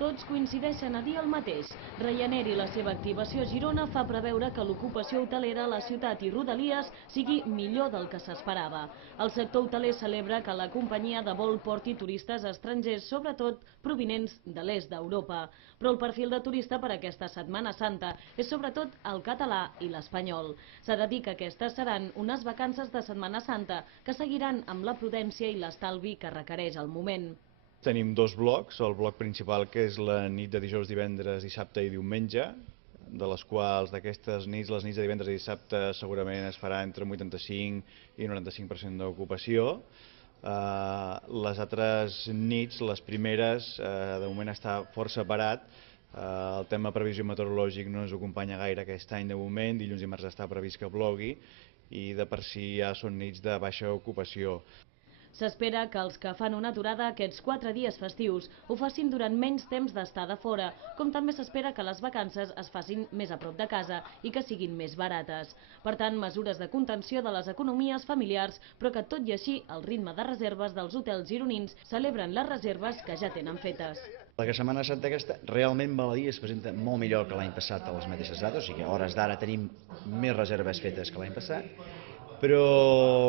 Tots coincideixen a dir el mateix. Ryanair i la seva activació a Girona fa preveure que l'ocupació hotelera a la ciutat i rodalies sigui millor del que s'esperava. El sector hoteler celebra que la companyia de vol porti turistes estrangers, sobretot provinents de l'est d'Europa. Però el perfil de turista per aquesta Setmana Santa és sobretot el català i l'espanyol. S'ha de dir que aquestes seran unes vacances de Setmana Santa que seguiran amb la prudència i l'estalvi que requereix el moment. Tenim dos blocs, el bloc principal que és la nit de dijous, divendres, dissabte i diumenge, de les quals d'aquestes nits, les nits de divendres i dissabte segurament es farà entre un 85 i 95% d'ocupació. Les altres nits, les primeres, de moment està força parat. El tema previsió meteorològic no ens acompanya gaire aquest any de moment, dilluns i març està previst que plogui i de per si ja són nits de baixa ocupació. S'espera que els que fan una aturada aquests 4 dies festius ho facin durant menys temps d'estada fora, com també s'espera que les vacances es facin més a prop de casa i que siguin més barates. Per tant, mesures de contenció de les economies familiars, però que tot i així el ritme de reserves dels hotels gironins celebren les reserves que ja tenen fetes. La Setmana Santa aquesta realment val a dir es presenta molt millor que l'any passat a les mateixes dates, o sigui, a hores d'ara tenim més reserves fetes que l'any passat, però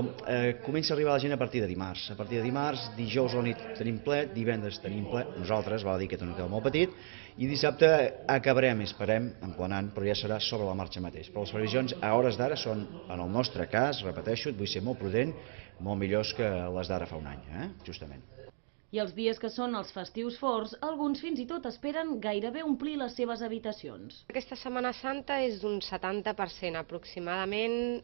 comença a arribar la gent a partir de dimarts. A partir de dimarts, dijous a la nit tenim ple, divendres tenim ple, nosaltres, val a dir que té un hotel molt petit, i dissabte acabarem, esperem, emplenant, però ja serà sobre la marxa mateix. Però les previsions a hores d'ara són, en el nostre cas, repeteixo, vull ser molt prudent, molt millors que les d'ara fa un any, justament. I els dies que són els festius forts, alguns fins i tot esperen gairebé omplir les seves habitacions. Aquesta Setmana Santa és d'un 70% aproximadament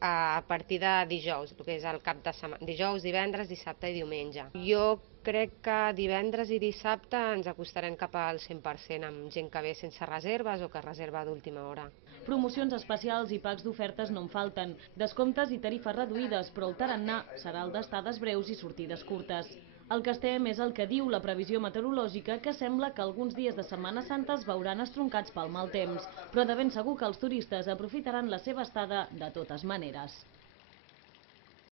a partir de dijous, el que és el cap de setmana, dijous, divendres, dissabte i diumenge. Jo crec que divendres i dissabte ens acostarem cap al 100% amb gent que ve sense reserves o que reserva d'última hora. Promocions especials i packs d'ofertes no en falten, descomptes i tarifes reduïdes, però el tarannà serà el d'estades breus i sortides curtes. El que estem és el que diu la previsió meteorològica, que sembla que alguns dies de Setmana Santa es veuran estroncats pel mal temps, però de ben segur que els turistes aprofitaran la seva estada de totes maneres.